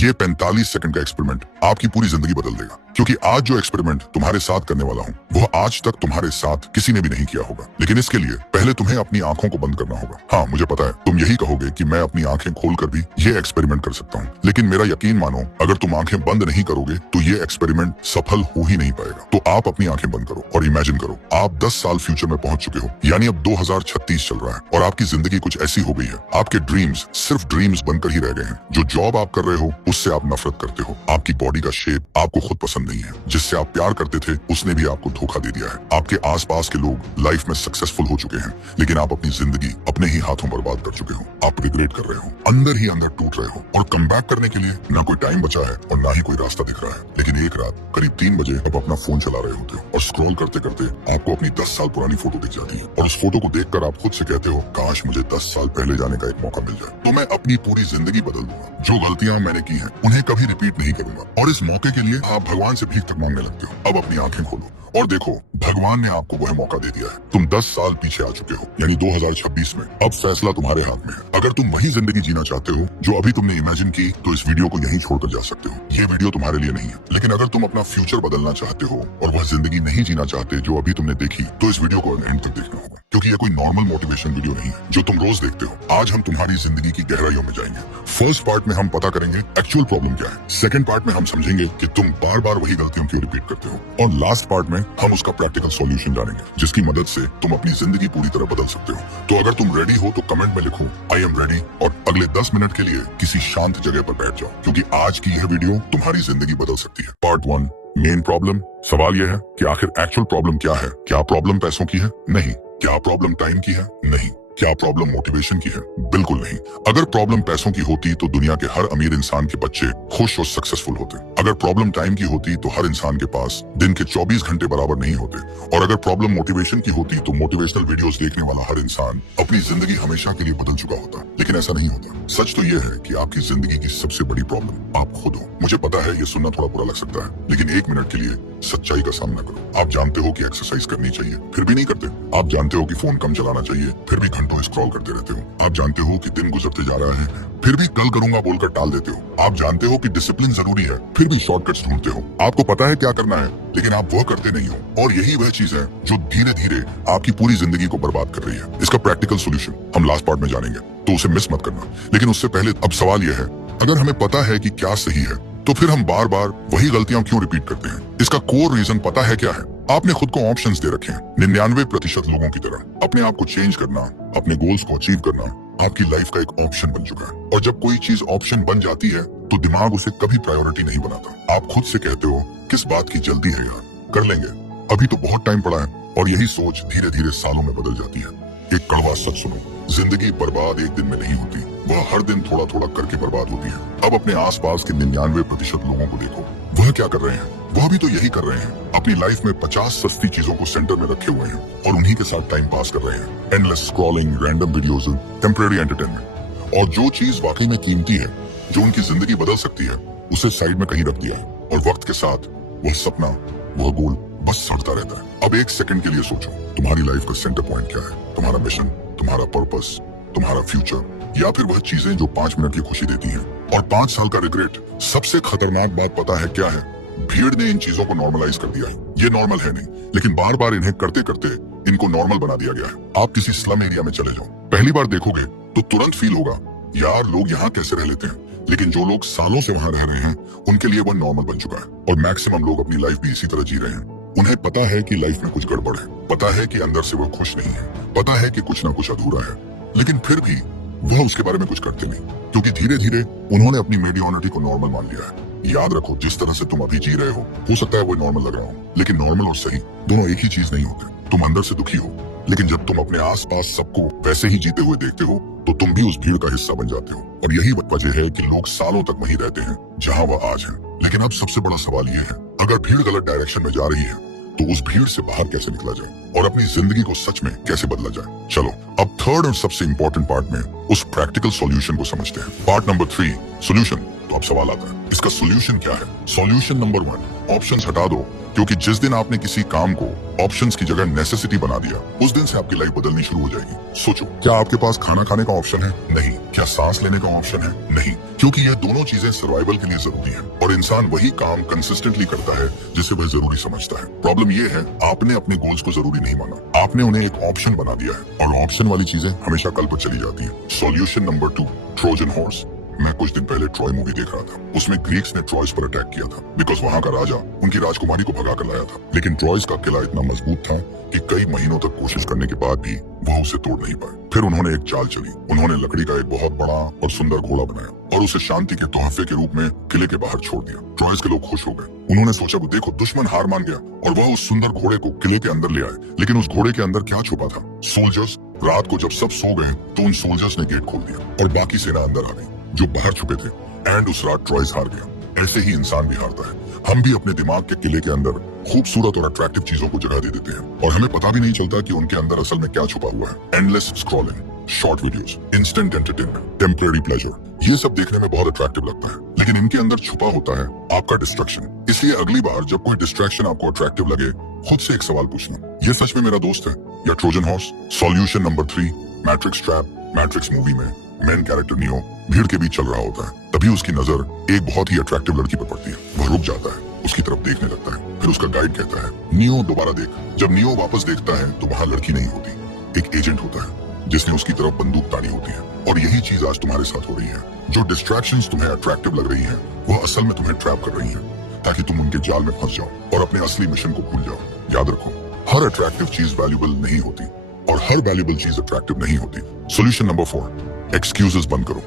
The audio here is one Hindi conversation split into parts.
ये 45 सेकंड का एक्सपेरिमेंट आपकी पूरी जिंदगी बदल देगा, क्योंकि आज जो एक्सपेरिमेंट तुम्हारे साथ करने वाला हूँ वह आज तक तुम्हारे साथ किसी ने भी नहीं किया होगा। लेकिन इसके लिए पहले तुम्हें अपनी आंखों को बंद करना होगा। हाँ, मुझे पता है तुम यही कहोगे कि मैं अपनी आंखें खोलकर भी ये एक्सपेरिमेंट कर सकता हूँ, लेकिन मेरा यकीन मानो, अगर तुम आंखें बंद नहीं करोगे तो ये एक्सपेरिमेंट सफल हो ही नहीं पाएगा। तो आप अपनी आंखें बंद करो और इमेजिन करो आप 10 साल फ्यूचर में पहुंच चुके हो, यानी अब 2036 चल रहा है और आपकी जिंदगी कुछ ऐसी हो गई है, आपके ड्रीम्स सिर्फ ड्रीम्स बनकर ही रह गए हैं। जो जॉब आप कर रहे हो उससे आप नफरत करते हो, आपकी बॉडी का शेप आपको खुद पसंद नहीं है, जिससे आप प्यार करते थे उसने भी आपको धोखा दे दिया है। आपके आसपास के लोग लाइफ में सक्सेसफुल हो चुके हैं, लेकिन आप अपनी जिंदगी अपने ही हाथों बर्बाद कर चुके हो। आप रिग्रेट कर रहे हो, अंदर ही अंदर टूट रहे हो और कम बैक करने के लिए ना कोई टाइम बचा है और ना ही कोई रास्ता दिख रहा है। लेकिन एक रात करीब 3 बजे आप अपना फोन चला रहे होते हो और स्क्रॉल करते करते आपको अपनी 10 साल पुरानी फोटो दिख जाती है और उस फोटो को देखकर आप खुद से कहते हो, काश मुझे 10 साल पहले जाने का एक मौका मिल जाए तो मैं अपनी पूरी जिंदगी बदल दूंगा। जो गलतियां मैंने की हैं उन्हें कभी रिपीट नहीं करूंगा। और इस मौके के लिए आप भगवान से भीख तक मांगने लगते हो। अब अपनी आंखें खोलो और देखो, भगवान ने आपको वह मौका दे दिया है। तुम 10 साल पीछे आ चुके हो, यानी 2026 में। अब फैसला तुम्हारे हाथ में है। अगर तुम वही जिंदगी जीना चाहते हो जो अभी तुमने इमेजिन की, तो इस वीडियो को यहीं छोड़कर जा सकते हो। ये वीडियो तुम्हारे लिए नहीं है। लेकिन अगर तुम अपना फ्यूचर बदलना चाहते हो और वह जिंदगी नहीं जीना चाहते जो अभी तुमने देखी, तो इस वीडियो को एंड तक देखना होगा, क्योंकि ये कोई नॉर्मल मोटिवेशन वीडियो नहीं है जो तुम रोज देखते हो। आज हम तुम्हारी जिंदगी की गहराइयों में जाएंगे। फर्स्ट पार्ट में हम पता करेंगे एक्चुअल प्रॉब्लम क्या है। सेकंड पार्ट में हम समझेंगे कि तुम बार बार वही गलतियों क्यों रिपीट करते हो। और लास्ट पार्ट में हम उसका प्रैक्टिकल सॉल्यूशन जानेंगे, जिसकी मदद से तुम अपनी जिंदगी पूरी तरह बदल सकते हो। तो अगर तुम रेडी हो तो कमेंट में लिखो आई एम रेडी और अगले 10 मिनट के लिए किसी शांत जगह पर बैठ जाओ, क्योंकि आज की यह वीडियो तुम्हारी जिंदगी बदल सकती है। Part 1, main problem. सवाल यह है कि आखिर एक्चुअल प्रॉब्लम क्या है। क्या प्रॉब्लम पैसों की है? नहीं। क्या प्रॉब्लम टाइम की है? नहीं। क्या प्रॉब्लम मोटिवेशन की है? बिल्कुल नहीं। अगर प्रॉब्लम पैसों की होती तो दुनिया के हर अमीर इंसान के बच्चे खुश और सक्सेसफुल होते। अगर प्रॉब्लम टाइम की होती तो हर इंसान के पास दिन के 24 घंटे बराबर नहीं होते। और अगर प्रॉब्लम मोटिवेशन की होती तो मोटिवेशनल वीडियोस देखने वाला हर इंसान अपनी जिंदगी हमेशा के लिए बदल चुका होता। लेकिन ऐसा नहीं होता। सच तो यह है कि आपकी जिंदगी की सबसे बड़ी प्रॉब्लम आप खुद हो। मुझे पता है ये सुनना थोड़ा बुरा लग सकता है, लेकिन 1 मिनट के लिए सच्चाई का सामना करो। आप जानते हो कि एक्सरसाइज करनी चाहिए, फिर भी नहीं करते। आप जानते हो कि फोन कम चलाना चाहिए, फिर भी घंटों स्क्रॉल करते रहते हो। आप जानते हो कि दिन गुजरते जा रहा है, फिर भी कल करूंगा बोलकर टाल देते हो। आप जानते हो कि डिसिप्लिन जरूरी है, फिर भी शॉर्टकट्स ढूंढते हो। आपको पता है क्या करना है, लेकिन आप वह करते नहीं हो। और यही वह चीज है जो धीरे धीरे आपकी पूरी जिंदगी को बर्बाद कर रही है। इसका प्रैक्टिकल सोल्यूशन हम लास्ट पार्ट में जानेंगे, तो उसे मिस मत करना। लेकिन उससे पहले अब सवाल यह है, अगर हमें पता है कि क्या सही है, तो फिर हम बार बार वही गलतियां क्यों रिपीट करते हैं? इसका कोर रीजन पता है क्या है? आपने खुद को ऑप्शंस दे रखे हैं 99% लोगों की तरह। अपने आप को चेंज करना, अपने गोल्स को अचीव करना आपकी लाइफ का एक ऑप्शन बन चुका है। और जब कोई चीज ऑप्शन बन जाती है तो दिमाग उसे कभी प्रायोरिटी नहीं बनाता। आप खुद से कहते हो, किस बात की जल्दी है यार, कर लेंगे, अभी तो बहुत टाइम पड़ा है। और यही सोच धीरे धीरे सालों में बदल जाती है। एक कड़वा सच सुनो, जिंदगी बर्बाद एक दिन में नहीं होती, वह हर दिन थोड़ा थोड़ा करके बर्बाद होती है। अब अपने आसपास के 99% लोगों को देखो, वह क्या कर रहे हैं? वह भी तो यही कर रहे हैं। अपनी लाइफ में 50 सस्ती चीजों को सेंटर में रखे हुए हैं और उन्हीं के साथ टाइम पास कर रहे हैं। Endless scrolling, random videos, temporary entertainment. और जो चीज वाकई में कीमती है, जो उनकी जिंदगी बदल सकती है, उसे साइड में कहीं रख दिया है। और वक्त के साथ वह सपना, वह गोल बस सड़ता रहता है। अब 1 सेकंड के लिए सोचो, तुम्हारी लाइफ का सेंटर पॉइंट क्या है? तुम्हारा मिशन, तुम्हारा पर्पस, तुम्हारा फ्यूचर, या फिर वह चीजें जो 5 मिनट की खुशी देती हैं और 5 साल का रिग्रेट? सबसे खतरनाक बात पता है क्या है? भीड़ ने इन चीजों को नॉर्मलाइज कर दिया है। ये नॉर्मल है नहीं, लेकिन बार बार इन्हें करते करते इनको नॉर्मल बना दिया गया है। आप किसी स्लम एरिया में चले जाओ, पहली बार देखोगे तो तुरंत फील होगा, यार लोग यहाँ कैसे रह लेते हैं। लेकिन जो लोग सालों से वहाँ रह रहे हैं, उनके लिए वह नॉर्मल बन चुका है। और मैक्सिमम लोग अपनी लाइफ भी इसी तरह जी रहे हैं। उन्हें पता है कि लाइफ में कुछ गड़बड़ है, पता है कि अंदर से वो खुश नहीं है, पता है कि कुछ ना कुछ अधूरा है, लेकिन फिर भी वह उसके बारे में कुछ करते नहीं, क्योंकि धीरे धीरे उन्होंने अपनी मेडियोनिटी को नॉर्मल मान लिया है। याद रखो, जिस तरह से तुम अभी जी रहे हो सकता है वो नॉर्मल लग रहा हो, लेकिन नॉर्मल और सही दोनों एक ही चीज नहीं होते। तुम अंदर से दुखी हो, लेकिन जब तुम अपने आसपास सबको वैसे ही जीते हुए देखते हो, तो तुम भी उस भीड़ का हिस्सा बन जाते हो। और यही वजह है कि लोग सालों तक वहीं रहते हैं जहां वह आज है। लेकिन अब सबसे बड़ा सवाल यह है, अगर भीड़ गलत डायरेक्शन में जा रही है, तो उस भीड़ से बाहर कैसे निकला जाए और अपनी जिंदगी को सच में कैसे बदला जाए? चलो अब थर्ड और सबसे इंपॉर्टेंट पार्ट में उस प्रैक्टिकल सॉल्यूशन को समझते हैं। Part number 3, solution. तो अब सवाल आता है, इसका सोल्यूशन क्या है? सॉल्यूशन नंबर 1, ऑप्शंस हटा दो, क्योंकि जिस दिन आपने किसी काम को ऑप्शंस की जगह नेसेसिटी बना दिया, उस दिन से आपकी लाइफ बदलनी शुरू हो जाएगी। सोचो, क्या आपके पास खाना खाने का ऑप्शन है? नहीं। क्या सांस लेने का ऑप्शन है? नहीं, क्योंकि ये दोनों चीजें सर्वाइवल के लिए जरूरी है और इंसान वही काम कंसिस्टेंटली करता है जिसे वह जरूरी समझता है। प्रॉब्लम ये है, आपने अपने गोल्स को जरूरी नहीं माना, आपने उन्हें एक ऑप्शन बना दिया है और ऑप्शन वाली चीजें हमेशा कल पर चली जाती है। Solution number 2, Trojan horse. मैं कुछ दिन पहले ट्रॉय मूवी देख रहा था। उसमें ग्रीक्स ने ट्रॉयस पर अटैक किया था बिकॉज वहाँ का राजा उनकी राजकुमारी को भगा कर लाया था। लेकिन ट्रॉयस का किला इतना मजबूत था कि कई महीनों तक कोशिश करने के बाद भी वह उसे तोड़ नहीं पाए। फिर उन्होंने एक चाल चली। उन्होंने लकड़ी का एक बहुत बड़ा और सुंदर घोड़ा बनाया और उसे शांति के तोहफे के रूप में किले के बाहर छोड़ दिया। ट्रॉयस के लोग खुश हो गए। उन्होंने सोचा, वो देखो, दुश्मन हार मान गया और वह उस सुंदर घोड़े को किले के अंदर ले आए। लेकिन उस घोड़े के अंदर क्या छुपा था? सोल्जर्स। रात को जब सब सो गए तो उन सोल्जर्स ने गेट खोल दिया और बाकी सेना अंदर आ गई जो बाहर छुपे थे। एंड उस रात ट्रॉयस हार गया। ऐसे ही इंसान भी हारता है। हम भी अपने दिमाग के किले के अंदर खूबसूरत और अट्रैक्टिव चीजों को जगह दे देते हैं और हमें पता भी नहीं चलता कि उनके अंदर असल में क्या छुपा हुआ है। Endless scrolling, short videos, instant entertainment, temporary pleasure, ये सब देखने में बहुत अट्रैक्टिव लगता है, लेकिन इनके अंदर छुपा होता है आपका डिस्ट्रैक्शन। इसलिए अगली बार जब कोई डिस्ट्रैक्शन आपको अट्रैक्टिव लगे, खुद से एक सवाल पूछना, ये सच में मेरा दोस्त है या Trojan horse? Solution number 3, matrix trap. Matrix movie में मेन कैरेक्टर नियो भीड़ के बीच चल रहा होता है। तभी उसकी नजर एक बहुत ही अट्रैक्टिव लड़की पर पड़ती है। वह रुक जाता है, उसकी तरफ देखने लगता है। फिर उसका गाइड कहता है, नियो दोबारा देख। जब नियो वापस देखता है तो वहाँ लड़की नहीं होती, एक एजेंट होता है जिसने उसकी तरफ बंदूक तानी होती है। और यही चीज आज तुम्हारे साथ हो रही है। जो डिस्ट्रैक्शंस तुम्हें अट्रैक्टिव लग रही हैं, वह असल में तुम्हें ट्रैप कर रही हैं, ताकि तुम उनके जाल में फंस जाओ और अपने असली मिशन को भूल जाओ। याद रखो, हर अट्रैक्टिव चीज वैल्यूबल नहीं होती और हर वैल्यूबल चीज अट्रैक्टिव नहीं होती। सोल्यूशन नंबर 4, एक्सक्यूजेस बंद करो।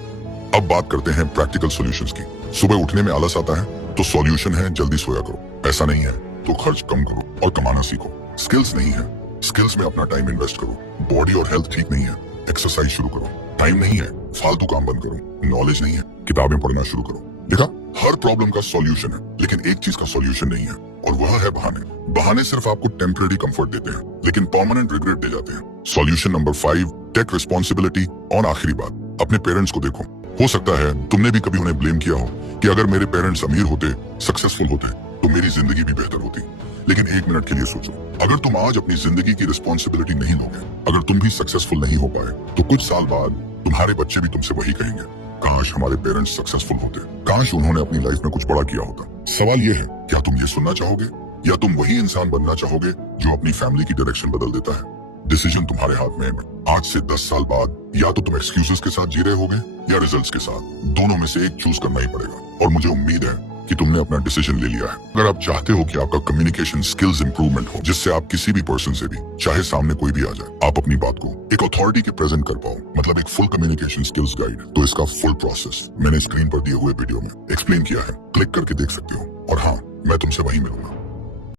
अब बात करते हैं प्रैक्टिकल सॉल्यूशंस की। सुबह उठने में आलस आता है तो सॉल्यूशन है जल्दी सोया करो। पैसा नहीं है तो खर्च कम करो और कमाना सीखो। स्किल्स नहीं है, स्किल्स में अपना टाइम इन्वेस्ट करो। बॉडी और हेल्थ ठीक नहीं है, एक्सरसाइज शुरू करो। टाइम नहीं है, फालतू काम बंद करो। नॉलेज नहीं है, किताबें पढ़ना शुरू करो। देखा, हर प्रॉब्लम का सॉल्यूशन है, लेकिन एक चीज का सॉल्यूशन नहीं है और वह है बहाने। बहाने सिर्फ आपको टेम्परेरी कंफर्ट देते हैं, लेकिन परमानेंट रिग्रेट दे जाते हैं। Solution number 5, take responsibility. और आखिरी बात, अपने पेरेंट्स को देखो। हो सकता है तुमने भी कभी उन्हें ब्लेम किया हो कि अगर मेरे पेरेंट्स अमीर होते, सक्सेसफुल होते, तो मेरी जिंदगी भी बेहतर होती। लेकिन एक मिनट के लिए सोचो, अगर तुम आज अपनी जिंदगी की रिस्पॉन्सिबिलिटी नहीं लोगे, अगर तुम भी सक्सेसफुल नहीं हो पाए, तो कुछ साल बाद तुम्हारे बच्चे भी तुमसे वही कहेंगे, काश हमारे पेरेंट्स सक्सेसफुल होते, काश उन्होंने अपनी लाइफ में कुछ बड़ा किया होता। सवाल ये है, क्या तुम ये सुनना चाहोगे या तुम वही इंसान बनना चाहोगे जो अपनी फैमिली की डायरेक्शन बदल देता है? डिसीजन तुम्हारे हाथ में है। आज से 10 साल बाद या तो तुम एक्सक्यूजेस के साथ जी रहे होगे या रिजल्ट्स के साथ। दोनों में से एक चूज करना ही पड़ेगा और मुझे उम्मीद है कि तुमने अपना डिसीजन ले लिया है। अगर आप चाहते हो कि आपका कम्युनिकेशन स्किल्स इंप्रूवमेंट हो, जिससे आप किसी भी पर्सन से भी, चाहे सामने कोई भी आ जाए, आप अपनी बात को एक अथॉरिटी के प्रेजेंट कर पाओ, मतलब एक फुल कम्युनिकेशन स्किल्स गाइड, तो इसका फुल प्रोसेस मैंने स्क्रीन पर दिए हुए वीडियो में एक्सप्लेन किया है। क्लिक करके देख सकते हो। और हाँ, मैं तुमसे वहीं मिलूंगा।